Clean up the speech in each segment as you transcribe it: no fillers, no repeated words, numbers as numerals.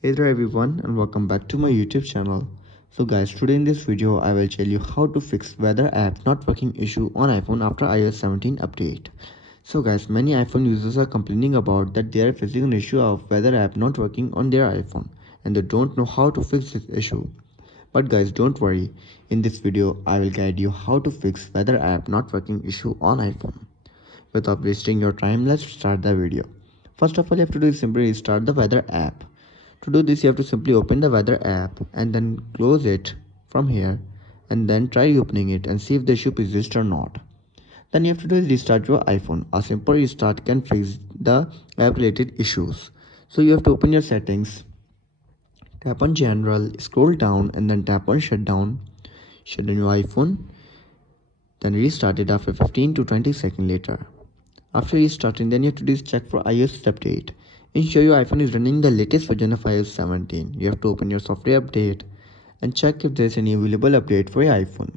Hey there everyone and welcome back to my YouTube channel. So guys, today in this video I will tell you how to fix weather app not working issue on iPhone after iOS 17 update. So guys, many iPhone users are complaining about that they are facing an issue of weather app not working on their iPhone and they don't know how to fix this issue. But guys, don't worry, in this video I will guide you how to fix weather app not working issue on iPhone. Without wasting your time, let's start the video. First of all, you have to do is simply restart the weather app. To do this, you have to simply open the weather app and then close it from here and then try opening it and see if the issue persists or not. Then you have to do is restart your iPhone. A simple restart can fix the app related issues. So you have to open your settings, tap on general, scroll down and then tap on shutdown. Shut down your iPhone, then restart it after 15 to 20 seconds later. After restarting, then you have to do is check for iOS update. Ensure your iPhone is running the latest version of iOS 17. You have to open your software update and check if there is any available update for your iPhone.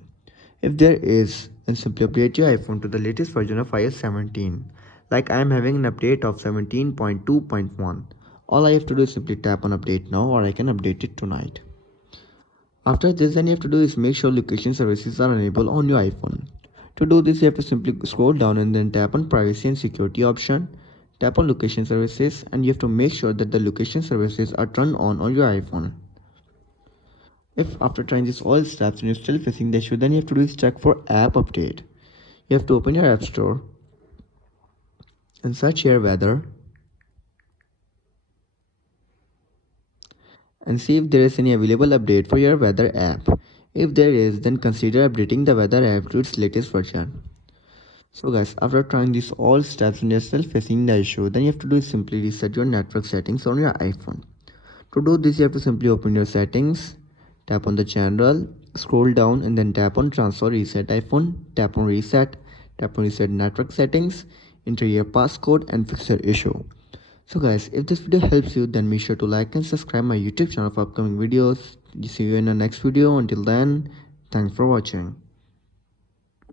If there is, then simply update your iPhone to the latest version of iOS 17. Like I am having an update of 17.2.1. All I have to do is simply tap on update now, or I can update it tonight. After this, then you have to do is make sure location services are enabled on your iPhone. To do this, you have to simply scroll down and then tap on privacy and security option, tap on location services, and you have to make sure that the location services are turned on your iPhone. If after trying this all steps and you're still facing the issue, then you have to do is check for app update. You have to open your app store and search here weather and see if there is any available update for your weather app. If there is, then consider updating the weather app to its latest version. So guys, after trying these all steps and you're still facing the issue, then you have to do is simply reset your network settings on your iPhone. To do this, you have to simply open your settings, tap on the general, scroll down and then tap on transfer reset iPhone, tap on reset network settings, enter your passcode and fix your issue. So guys, if this video helps you, then make sure to like and subscribe my YouTube channel for upcoming videos. See you in the next video. Until then, thanks for watching.